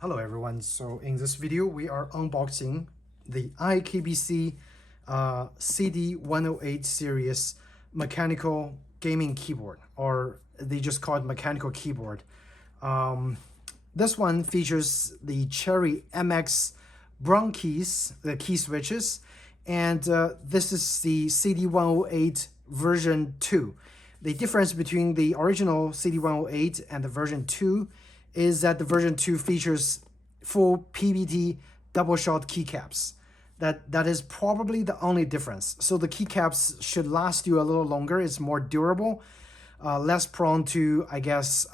Hello everyone, so in this video we are unboxing the iKBC CD108 series mechanical gaming keyboard, or they just call it mechanical keyboard. This one features the Cherry MX brown keys, the key switches, and this is the CD108 version 2. The difference between the original CD108 and the version 2 is that the version 2 features full PBT Doubleshot keycaps. That is probably the only difference. So the keycaps should last you a little longer. It's more durable, less prone to, I guess,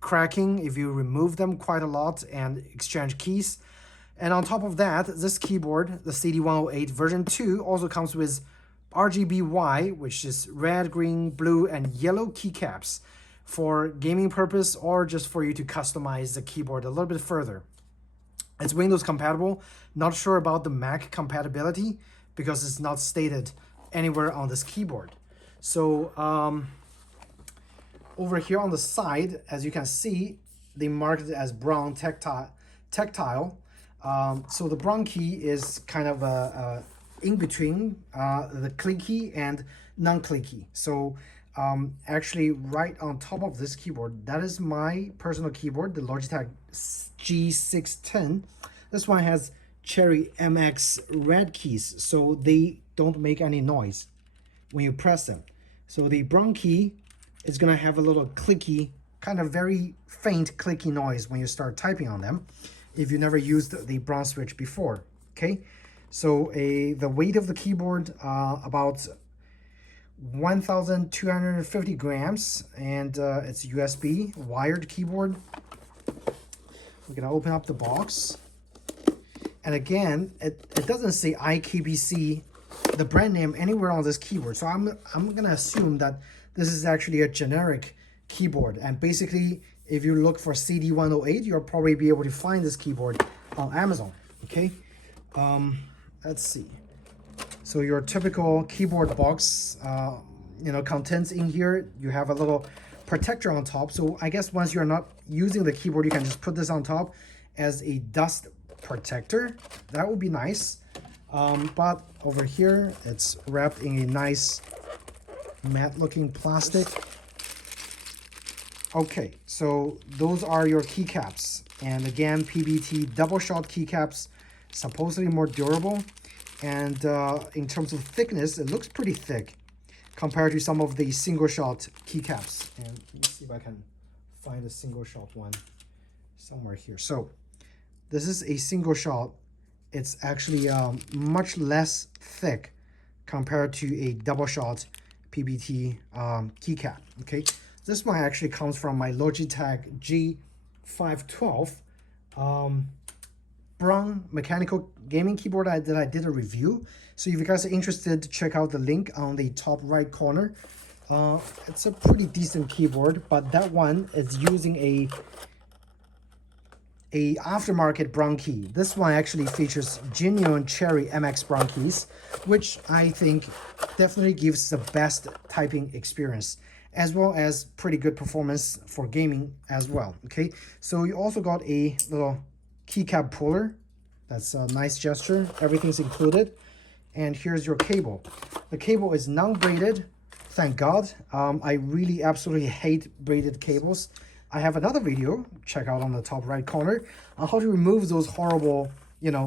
cracking if you remove them quite a lot and exchange keys. And on top of that, this keyboard, the CD108 version 2, also comes with RGBY, which is red, green, blue, and yellow keycaps for gaming purpose or just for you to customize the keyboard a little bit further. It's Windows compatible. Not sure about the Mac compatibility because it's not stated anywhere on this keyboard. So over here on the side, as you can see, they marked it as brown tactile. So the brown key is kind of in between the clicky and non-clicky. So actually right on top of this keyboard, that is my personal keyboard, the Logitech G610. This one has Cherry MX red keys, so they don't make any noise when you press them. So the brown key is gonna have a little clicky, kind of very faint clicky noise when you start typing on them, if you never used the brown switch before, okay? So the weight of the keyboard, about 1,250 grams, and it's USB wired keyboard. We're gonna open up the box. And again, it doesn't say iKBC, the brand name, anywhere on this keyboard. So I'm gonna assume that this is actually a generic keyboard. And basically, if you look for CD108, you'll probably be able to find this keyboard on Amazon, okay? Let's see. So your typical keyboard box, contents in here. You have a little protector on top. So I guess once you're not using the keyboard, you can just put this on top as a dust protector. That would be nice. But over here, it's wrapped in a nice matte looking plastic. Okay, so those are your keycaps. And again, PBT Doubleshot keycaps, supposedly more durable. And in terms of thickness, it looks pretty thick compared to some of the single shot keycaps. And let me see if I can find a single shot one somewhere here. So this is a single shot. It's actually much less thick compared to a double shot PBT keycap, okay? This one actually comes from my Logitech G512 brown mechanical gaming keyboard that I did a review. So if you guys are interested, check out the link on the top right corner. It's a pretty decent keyboard, but that one is using a aftermarket brown key. This one actually features genuine Cherry MX brown keys, which I think definitely gives the best typing experience, as well as pretty good performance for gaming as well, okay? So you also got a little keycap puller. That's a nice gesture. Everything's included. And here's your cable. The cable is non-braided, thank God. I really absolutely hate braided cables. I have another video, check out on the top right corner, on how to remove those horrible,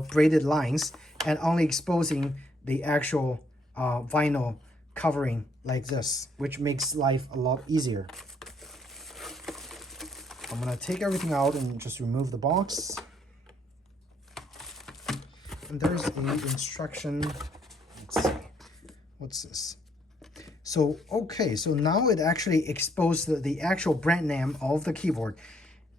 braided lines and only exposing the actual vinyl covering like this, which makes life a lot easier. I'm gonna take everything out and just remove the box. And there's the instruction. Let's see, what's this? So, okay, so now it actually exposed the actual brand name of the keyboard.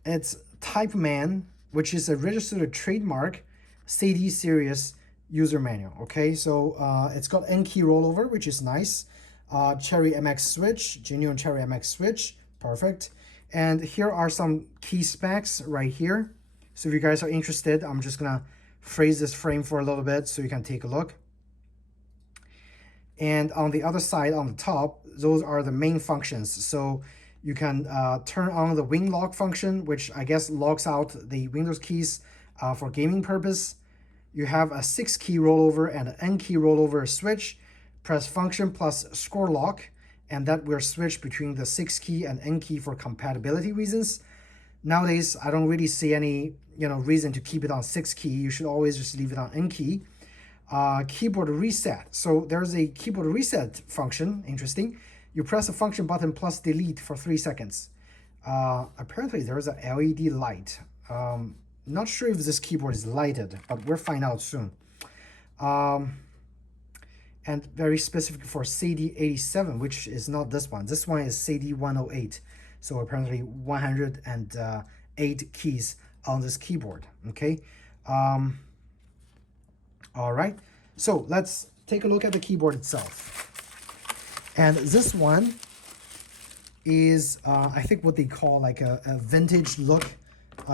It's Type Man, which is a registered trademark CD series user manual, okay? So it's got N key rollover, which is nice. Cherry MX switch, genuine Cherry MX switch, perfect. And here are some key specs right here. So if you guys are interested, I'm just gonna phrase this frame for a little bit so you can take a look. And on the other side, on the top, those are the main functions. So You can turn on the wing lock function, which I guess locks out the Windows keys for gaming purpose. You have a 6-key rollover and an N-key rollover switch. Press function plus score lock, and that will switch between the 6-key and N-key for compatibility reasons. Nowadays, I don't really see any reason to keep it on 6-key. You should always just leave it on N-key. Keyboard reset. So there's a keyboard reset function. Interesting. You press the function button plus delete for 3 seconds. Apparently, there's a LED light. Not sure if this keyboard is lighted, but we'll find out soon. And very specific for CD87, which is not this one. This one is CD108. So apparently 108 keys on this keyboard, okay? All right, so let's take a look at the keyboard itself. And this one is, I think what they call like a vintage look,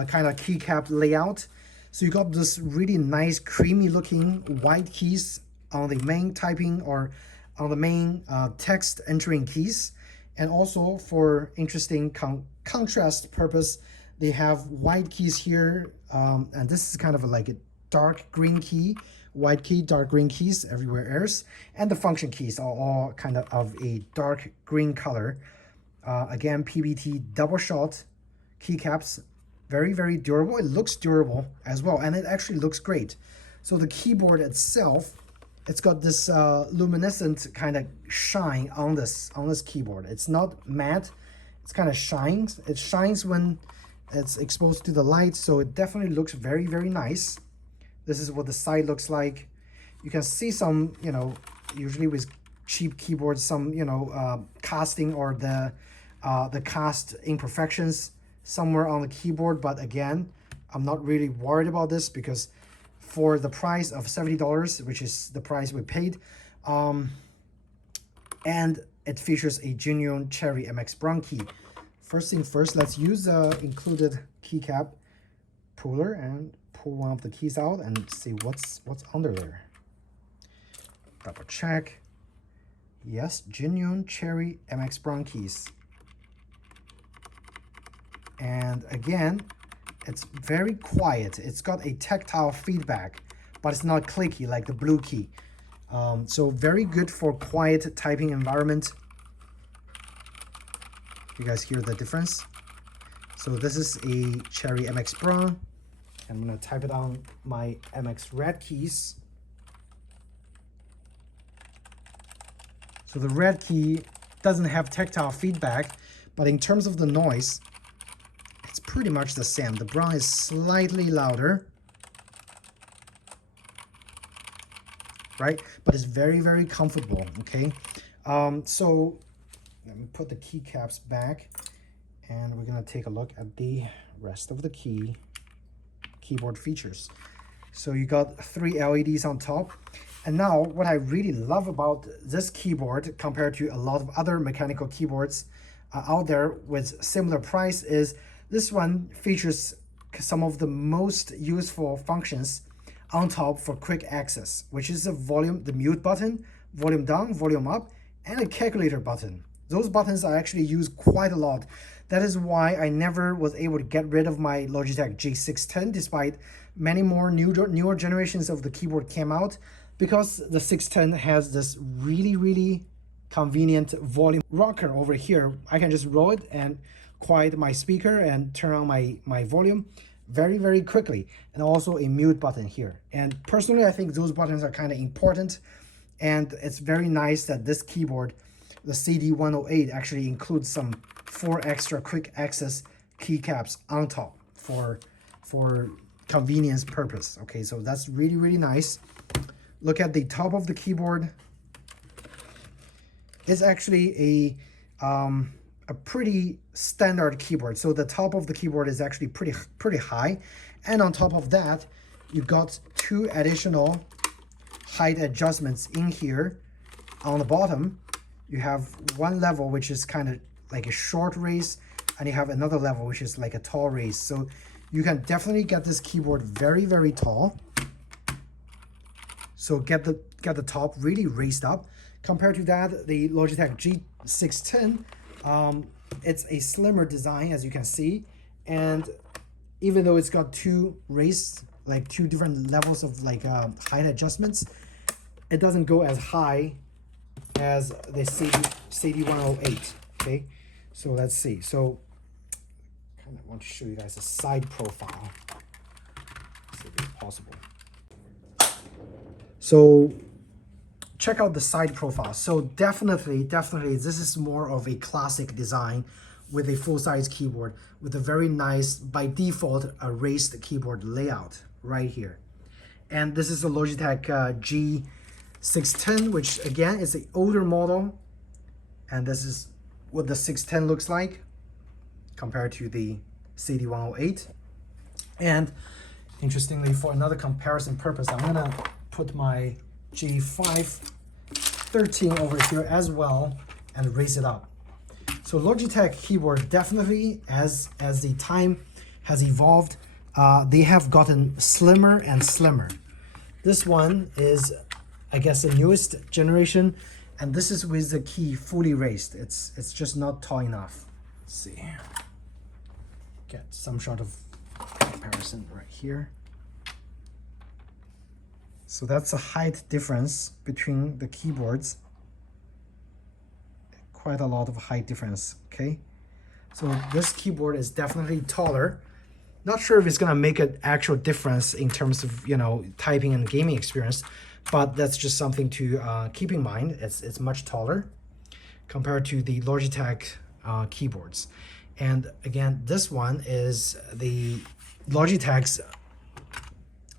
kind of keycap layout. So you got this really nice creamy looking white keys on the main typing or on the main text entering keys. And also for interesting contrast purpose, they have white keys here. And this is kind of like a dark green key, white key, dark green keys everywhere else. And the function keys are all kind of a dark green color. Again, PBT Doubleshot keycaps, very, very durable. It looks durable as well, and it actually looks great. So the keyboard itself, it's got this luminescent kind of shine on this keyboard. It's not matte, it's kind of shines. It shines when it's exposed to the light, so it definitely looks very, very nice. This is what the side looks like. You can see some, usually with cheap keyboards, some, casting or the cast imperfections somewhere on the keyboard. But again, I'm not really worried about this because for the price of $70, which is the price we paid, and it features a genuine Cherry MX Brown key. First thing first, let's use the included keycap puller and pull one of the keys out and see what's under there. Double check. Yes, genuine Cherry MX Brown keys. And again, it's very quiet. It's got a tactile feedback, but it's not clicky like the blue key. So very good for quiet typing environment. You guys hear the difference? So this is a Cherry MX Brown. I'm gonna type it on my MX Red keys. So the red key doesn't have tactile feedback, but in terms of the noise, it's pretty much the same. The brown is slightly louder, right? But it's very, very comfortable, okay? So let me put the keycaps back, and we're gonna take a look at the rest of the keyboard features. So you got 3 LEDs on top. And now what I really love about this keyboard compared to a lot of other mechanical keyboards out there with similar price is this one features some of the most useful functions on top for quick access, which is the mute button, volume down, volume up, and a calculator button. Those buttons are actually used quite a lot. That is why I never was able to get rid of my Logitech G610 despite many more newer generations of the keyboard came out, because the 610 has this really, really convenient volume rocker over here. I can just roll it and quiet my speaker and turn on my volume very, very quickly. And also a mute button here. And personally, I think those buttons are kind of important. And it's very nice that this keyboard, the CD108, actually includes some 4 extra quick access keycaps on top for convenience purpose. Okay, so that's really, really nice. Look at the top of the keyboard. It's actually a pretty standard keyboard. So the top of the keyboard is actually pretty high. And on top of that, you got 2 additional height adjustments in here. On the bottom, you have one level, which is kind of like a short raise, and you have another level, which is like a tall raise. So you can definitely get this keyboard very, very tall. So get the top really raised up. Compared to that, the Logitech G610, it's a slimmer design, as you can see, and even though it's got two raised, like two different levels of like height adjustments, it doesn't go as high as the CD108. Okay, so let's see. So kind of want to show you guys a side profile, see if it's possible. So check out the side profile. So definitely this is more of a classic design with a full-size keyboard with a very nice, by default, a raised keyboard layout right here. And this is a Logitech G610, which again is an older model. And this is what the 610 looks like compared to the CD108. And interestingly, for another comparison purpose, I'm gonna put my G513 over here as well and raise it up. So Logitech keyboard definitely, as the time has evolved, they have gotten slimmer and slimmer. This one is, I guess, the newest generation, and this is with the key fully raised. It's just not tall enough. Let's see. Get some sort of comparison right here. So that's a height difference between the keyboards. Quite a lot of height difference, okay? So this keyboard is definitely taller. Not sure if it's gonna make an actual difference in terms of, you know, typing and gaming experience, but that's just something to keep in mind. It's much taller compared to the Logitech keyboards. And again, this one is the Logitech's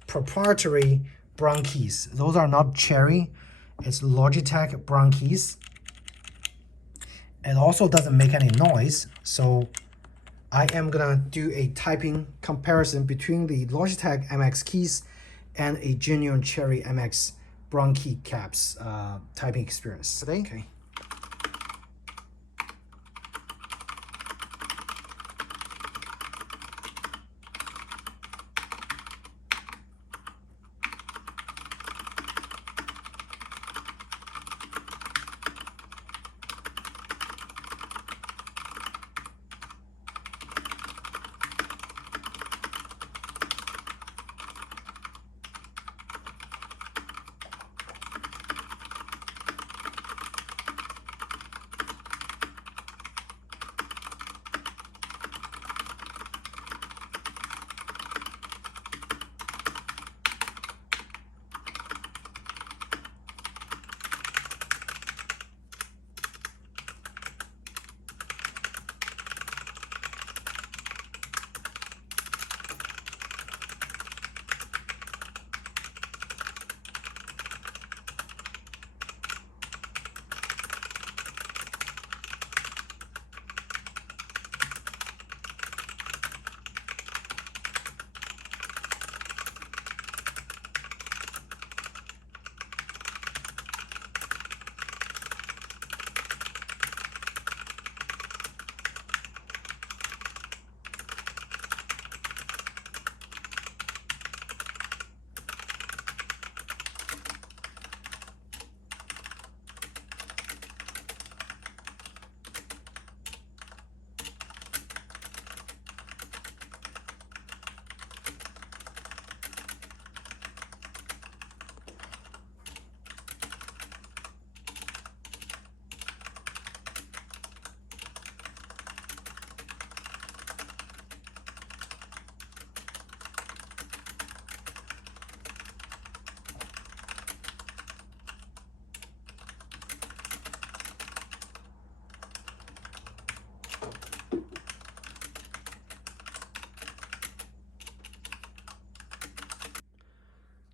proprietary brown keys. Those are not Cherry, it's Logitech brown keys. It also doesn't make any noise, so I am gonna do a typing comparison between the Logitech MX keys and a genuine Cherry MX brown keycaps typing experience today. Okay.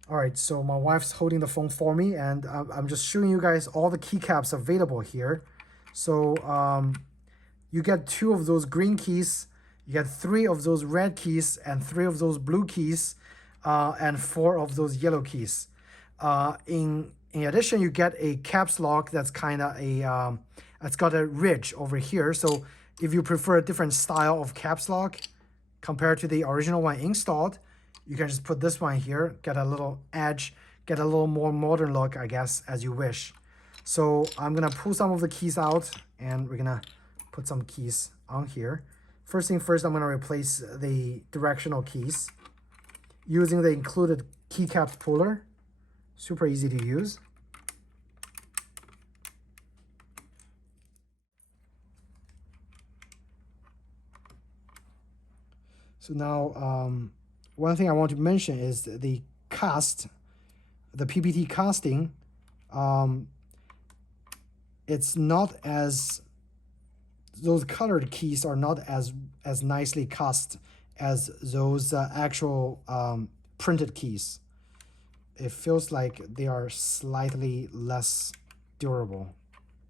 All right, so my wife's holding the phone for me, and I'm just showing you guys all the keycaps available here. So you get 2 of those green keys, you get 3 of those red keys, and 3 of those blue keys, and 4 of those yellow keys. In addition, you get a caps lock that's kind of a, it's got a ridge over here. So if you prefer a different style of caps lock compared to the original one installed, you can just put this one here, get a little edge, get a little more modern look, I guess, as you wish. So I'm gonna pull some of the keys out, and we're gonna put some keys on here. First thing first, I'm going to replace the directional keys using the included Keycaps puller. Super easy to use. So now, one thing I want to mention is the cast, the PBT casting. It's not as, those colored keys are not as nicely cast as those actual printed keys. It feels like they are slightly less durable,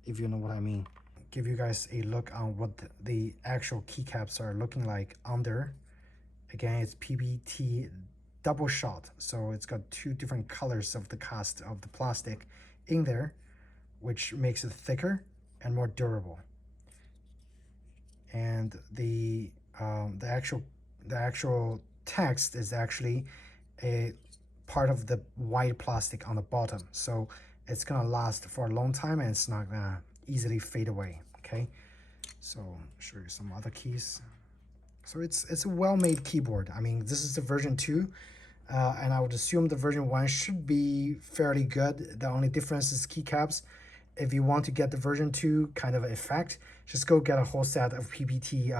if you know what I mean. Give you guys a look on what the actual keycaps are looking like under. Again, it's PBT Doubleshot, so it's got two different colors of the cast of the plastic in there, which makes it thicker and more durable. And the actual text is actually a part of the white plastic on the bottom, so it's gonna last for a long time and it's not gonna easily fade away. Okay, so I'll show you some other keys. So it's a well-made keyboard. I mean, this is the version 2, and I would assume the version 1 should be fairly good. The only difference is keycaps. If you want to get the version 2 kind of effect, just go get a whole set of PBT,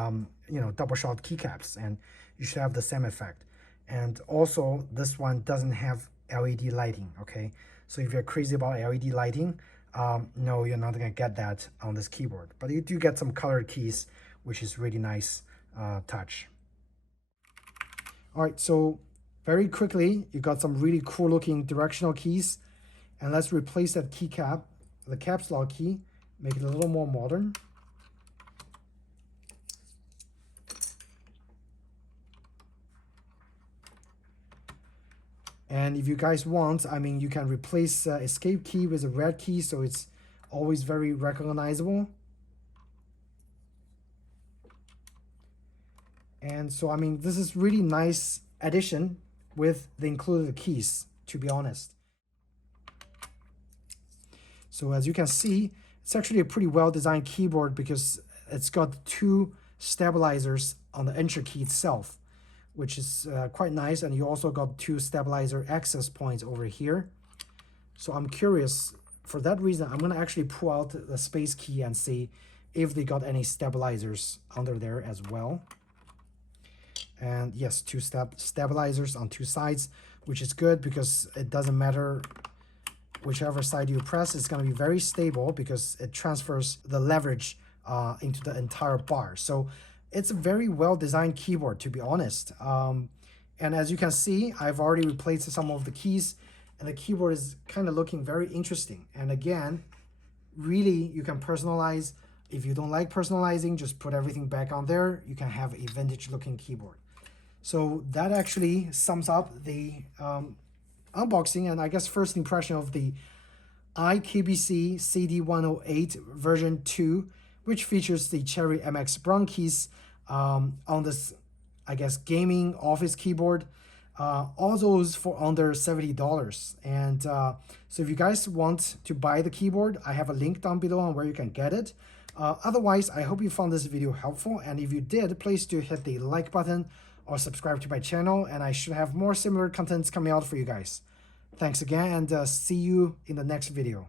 double-shot keycaps, and you should have the same effect. And also, this one doesn't have LED lighting, okay? So if you're crazy about LED lighting, no, you're not gonna get that on this keyboard. But you do get some colored keys, which is really nice touch. All right, so very quickly, you got some really cool looking directional keys. And let's replace that keycap, the caps lock key, make it a little more modern. And if you guys want, I mean, you can replace escape key with a red key, so it's always very recognizable. And so, I mean, this is really nice addition with the included keys, to be honest. So as you can see, it's actually a pretty well-designed keyboard because it's got two stabilizers on the enter key itself, which is quite nice. And you also got two stabilizer access points over here. So I'm curious, for that reason, I'm gonna actually pull out the space key and see if they got any stabilizers under there as well. And yes, two stabilizers on two sides, which is good because it doesn't matter whichever side you press, it's going to be very stable because it transfers the leverage into the entire bar. So it's a very well-designed keyboard, to be honest. And as you can see, I've already replaced some of the keys, and the keyboard is kind of looking very interesting. And again, really, you can personalize. If you don't like personalizing, just put everything back on there. You can have a vintage-looking keyboard. So that actually sums up the unboxing and I guess first impression of the iKBC CD108 version 2, which features the Cherry MX brown keys on this, I guess, gaming office keyboard. All those for under $70. And so if you guys want to buy the keyboard, I have a link down below on where you can get it. Otherwise, I hope you found this video helpful. And if you did, please do hit the like button or subscribe to my channel. And I should have more similar contents coming out for you guys. Thanks again, and see you in the next video.